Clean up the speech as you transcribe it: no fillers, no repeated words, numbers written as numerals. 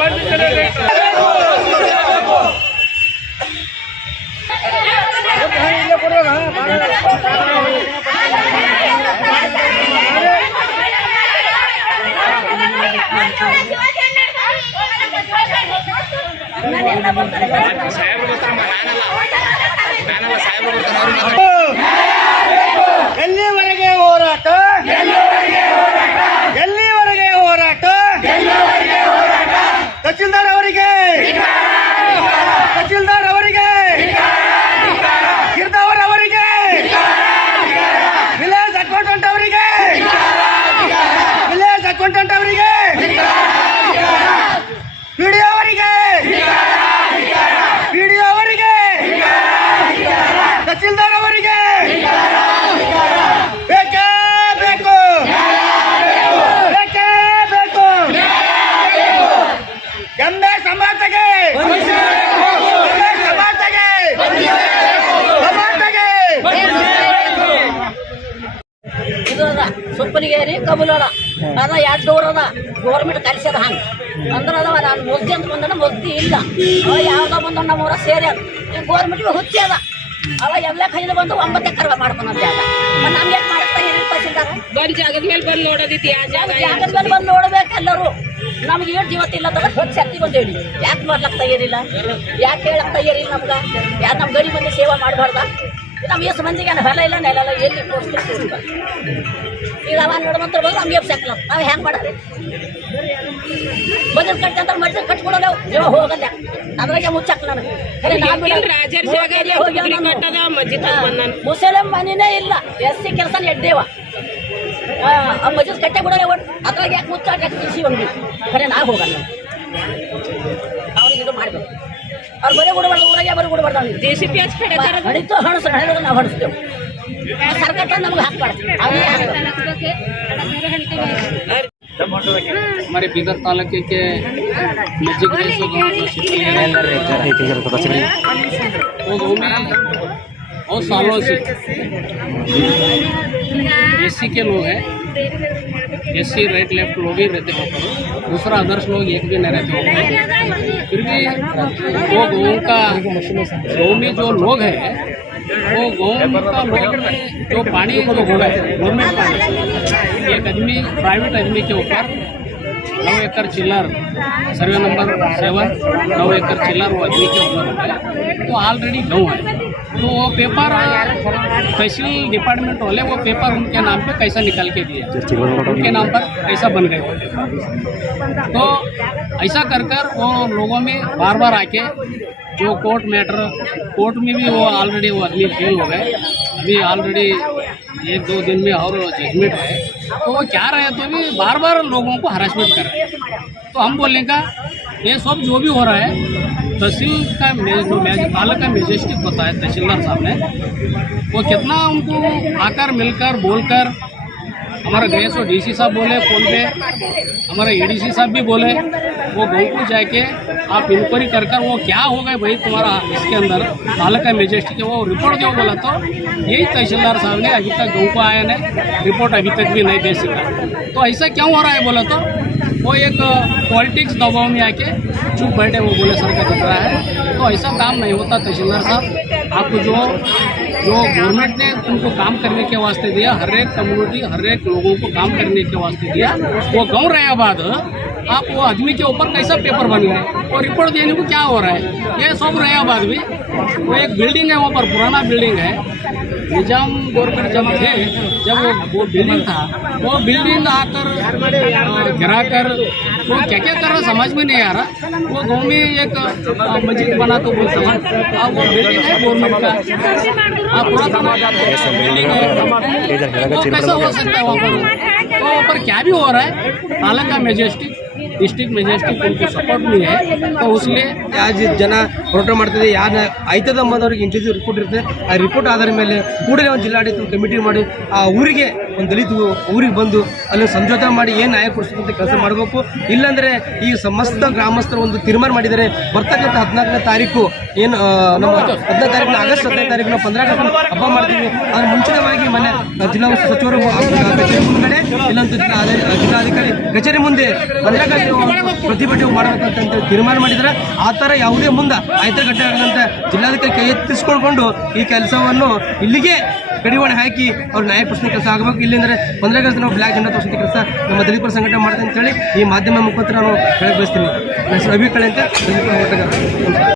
ಬಂಧಿಸಲೇಬೇಕು. ಎಲ್ಲಿವರೆಗೆ ಹೋರಾಟ, ಎಲ್ಲಿವರೆಗೆ ಹೋರಾಟ, ತಹಸೀಲ್ದಾರ್ ಅವರಿಗೆ, ತಹಸೀಲ್ದಾರ್ ಅವರಿಗೆ, ಗಿರ್ದಾವರ್ ಅವರಿಗೆ, ವಿಲೇಜ್ ಅಕೌಂಟೆಂಟ್ ಅವರಿಗೆ, ವಿಲೇಜ್ ಅಕೌಂಟೆಂಟ್ ಅವರಿಗೆ, ಪಿಡಿಒ ಅವರಿಗೆ, ಪಿಡಿಒ ಅವರಿಗೆ, ತಹಸೀಲ್ದಾರ್ ಅವರಿಗೆ ಬೇಕೇ ಬೇಕು, ಬೇಕೇ ಬೇಕು. ಎಮ್ಮೆ ಸಮಾಜಕ್ಕೆ, ಎಮ್ಮೆ ಸಮಾಜಕ್ಕೆ, ಸಮಾಜಕ್ಕೆ. ಇದು ಅದ ಸುಪ್ಪನಿಗೇರಿ ಕಬುಲೋಳ ಅದ 2 ಡೋರ್ ಅದ. ಗೌರ್ಮೆಂಟ್ ಕಲಿಸ್ಯದ ಹಂಗೆ ಅಂದ್ರೆ ಅದಾವ. ನಾನು ಮುದ್ದೆ ಅಂತ ಬಂದ ಮುದ್ದೆ ಇಲ್ಲ ಅವ ಯಾವ್ದೋ ಬಂದ ನಮ್ಮೂರ ಸೇರಿ ಅದ. ಈ ಗೌರ್ಮೆಂಟ್ಗೆ ಹುಚ್ಚಿ ಅದ ಅವ ಎಲ್ಲ ಕೈಲಿ ಬಂದು 9 ಎಕರೆ ಮಾಡ್ಕೊಂಡು ಜಾಗ ನಮ್ಗೆ ಯಾಕೆ ಮಾಡ್ತಾ ಬಂದ್ ಜಾಗದ ಮೇಲೆ ಬಂದು ನೋಡೋದಿತ್ತು. ಜಾಗದ ಮೇಲೆ ಬಂದು ನೋಡ್ಬೇಕು ಎಲ್ಲರೂ. ನಮ್ಗೆ ಏನು ಜೀವತ್ತಿಲ್ಲ ಅಂತ ಹೊತ್ತು ಶಕ್ತಿ ಬಂದೇಳಿ. ಯಾಕೆ ಮಾಡ್ಲಕ್ಕ ತಯಾರಿಲ್ಲ, ಯಾಕೆ ಹೇಳಕ್ ತಯಾರಿಲ್ಲ ನಮ್ಗೆ? ಯಾರು ನಮ್ಮ ಗಡಿ ಮಂದಿ ಸೇವೆ ಮಾಡಬಾರ್ದ? ನಮ್ಗೆ ಎಷ್ಟು ಮಂದಿಗೆ ಹೊಲ ಇಲ್ಲ ನೆಲ ಇಲ್ಲ, ಎಲ್ಲಿ ತೋರಿಸ್ತೀವಿ? ಈಗ ಅವ ನೋಡ್ಬಂತ ಬಂದು ನಮ್ಗೆ ಸಾಕಲ್ಲ. ನಾವು ಹೆಂಗೆ ಮಾಡ್ತೀವಿ? ಬಜೆಟ್ ಕಟ್ಟಿ ಅಂತ ಮನುಷ್ಯ ಕಟ್ಕೊಡಲ್ಲ ನೀವು ಹೋಗಲ್ಲ. ಅದ್ರಾಗೆ ಮುಚ್ಚಾಕ ನನಗೆ ಮುಸಲಿಂ ಮನಿನೇ ಇಲ್ಲ, SC ಕೆಲಸ ಎಡ್ಡೇವ ಆ ಮಜೀದ್ ಕಟ್ಟೆ ಕೊಡೋಲ್ಲ. ಅದ್ರಾಗ ಯಾಕೆ ಮುಚ್ಚಾಟ ಯಾಕೆ ತಿಳಿಸಿ ಒಂದು ಖರೆ ನಾವು ಹೋಗಲ್ಲ. ಅವ್ರಿಗೆ ಇದು ಮಾಡಬೇಕು. ಅವ್ರು ಬರೀ ಕೊಡಬಾರ್ದು, ಊರಾಗೆ ಬರೀ ಕೊಡಬಾರ್ದು. ಅವ್ನಿಗೆ ದೇಶಿ ಪ್ಯಾಚ್ ಹಣಿತು ಹಣಸ್ರು ಹಣಿದ್ರೆ ನಾವು ಹಣಿಸ್ತೇವೆ. ಸರ್ಕಾರ ನಮ್ಗೆ ಹಾಕ್ಬಾರ್ದು. हमारे बीदर तालुके के नजदीक वो गाँव में बहुत सालों से SC के लोग हैं. SC राइट लेफ्ट लोग ही रहते हैं पर दूसरा अदर्स लोग एक भी नहीं रहते होंगे. फिर भी वो गाँव में जो लोग हैं वो गाँव का लोग जो पानी को हो गए गवर्नमेंट पानी एक आदमी प्राइवेट आदमी के ऊपर 9 एकड़ चिल्लर सर्वे नंबर 7 9 एकड़ चिल्लर वो आदमी के ऊपर है. तो ऑलरेडी गाँव है. तो वो पेपर तहसील डिपार्टमेंट वाले वो पेपर उनके नाम पे कैसा निकाल के दिए, उनके नाम पर कैसा बन गए वो पेपर. तो ऐसा कर कर वो लोगों में बार बार आके जो कोर्ट मैटर, कोर्ट में भी वो ऑलरेडी वो आदमी फेल हो गए. अभी ऑलरेडी 1-2 दिन में और जजमेंट है. तो वो क्या रहे तो भी बार बार लोगों को हरासमेंट कर रहे हैं. तो हम बोलने का ये सब जो भी हो रहा है तहसील का जो तालुका का मेजेस्टिक होता है तहसीलदार साहब ने वो कितना उनको आकर मिलकर बोलकर हमारा गए सो DC साहब बोले फ़ोन पे, हमारे ADC साहब भी बोले वो गाँव को जाके आप इंक्वायरी कर कर वो क्या हो गए भाई तुम्हारा इसके अंदर तालुका मेजेस्टिक है वो रिपोर्ट दो बोला. तो यही तहसीलदार साहब ने अभी तक गाँव को आया नहीं, रिपोर्ट अभी तक भी नहीं दे सका. तो ऐसा क्यों हो रहा है बोला तो वो एक पॉलिटिक्स दबाव में आके चुप बैठे. वो बोले सर का दिख रहा है. तो ऐसा काम नहीं होता तहसीलदार साहब. आपको जो गवर्नमेंट ने उनको काम करने के वास्ते दिया, हर एक कम्युनिटी हर एक लोगों को काम करने के वास्ते दिया, वो गाँव रहे बाद आप वो आदमी के ऊपर कैसा पेपर बन गए और रिपोर्ट देने को क्या हो रहा है. ये सब रहे बाद भी वो एक बिल्डिंग है वहाँ पर, पुराना बिल्डिंग है. निजाम गवर्नमेंट जब थे जब वो बिल्डिंग था वो बिल्डिंग आकर गिरा कर वो क्या क्या कर रहा समझ में नहीं आ रहा. वो गाँव में एक मस्जिद बना तो बोलता था वो बिल्डिंग है गवर्नमेंट का, पुराना बिल्डिंग है. तो कैसा हो सकता है वहाँ पर? तो वहाँ पर क्या भी हो रहा है तालुका मेजेस्टिक डिस्ट्रिक्ट मेजेस्टिक उनके सपोर्ट में है. तो उसलिए आज ಜನ ಹೋರಾಟ ಮಾಡ್ತಿದೆ. ಯಾರು ಆಯ್ತದ ಅಂಬೋದವ್ರಿಗೆ ಇಂಟರ್ವ್ಯೂ ರಿಪೋರ್ಟ್ ಇರುತ್ತೆ. ಆ ರಿಪೋರ್ಟ್ ಆಧಾರ ಮೇಲೆ ಕೂಡಲೇ ಒಂದು ಜಿಲ್ಲಾಡಳಿತ ಕಮಿಟಿ ಮಾಡಿ ಆ ಊರಿಗೆ ಒಂದು ದಲಿತ ಊರಿಗೆ ಬಂದು ಅಲ್ಲಿ ಸಮझौता ಮಾಡಿ ಏನು ನ್ಯಾಯ ಕೊಡಿಸೋದಂತ ಕೆಲಸ ಮಾಡಬೇಕು. ಇಲ್ಲಾಂದರೆ ಈ ಸಮಸ್ತ ಗ್ರಾಮಸ್ಥರು ಒಂದು ತೀರ್ಮಾನ ಮಾಡಿದರೆ ಬರ್ತಕ್ಕಂಥ 14ನೇ ತಾರೀಕು ಏನು ನಮ್ಮ 15 ತಾರೀಕಿನ ಆಗಸ್ಟ್ 15 ತಾರೀಕಿನ 15 ಹಬ್ಬ ಮಾಡ್ತೀವಿ. ಅದ್ರ ಮುಂಚಿತವಾಗಿ ಜಿಲ್ಲಾ ಸಚಿವರು ಕಚೇರಿ ಮುಂದ್ಗಡೆ ಇಲ್ಲಂತೂ ಜಿಲ್ಲಾಧಿಕಾರಿ ಕಚೇರಿ ಮುಂದೆ ಪ್ರತಿಭಟನೆ ಮಾಡಬೇಕಂತ ತೀರ್ಮಾನ ಮಾಡಿದರೆ ಆ ಥರ ಯಾವುದೇ ಮುಂದೆ ಆಯ್ತು ಘಟನೆ ಆಗದಂತ ಜಿಲ್ಲಾಧಿಕಾರಿ ಕೈ ಎತ್ತಿಸ್ಕೊಂಡು ಈ ಕೆಲಸವನ್ನು ಇಲ್ಲಿಗೆ ಕಡಿವಾಣ ಹಾಕಿ ಅವ್ರು ನ್ಯಾಯ ಕೊಡಿಸೋ ಕೆಲಸ ಆಗಬೇಕು. ಇಲ್ಲಿಂದರೆ 15 ಆಗಸ್ಟ್ ನಾವು ಬ್ಲ್ಯಾಕ್ ಜೆಂಡಾ ತೋರಿಸೋ ಕೆಲಸ ನಮ್ಮ ದಲಿತರ ಸಂಘಟನೆ ಮಾಡ್ತೇವೆ ಅಂತೇಳಿ ಈ ಮಾಧ್ಯಮ ಮುಖಾಂತರ ನಾನು ಹೇಳಕ್ಕೆ ಬಯಸ್ತೀನಿ. ನನ್ನ ಹೆಸರು ಅಭಿಕಳೆ ಅಂತ ದಲಿತ ಹೋರಾಟಗಾರ.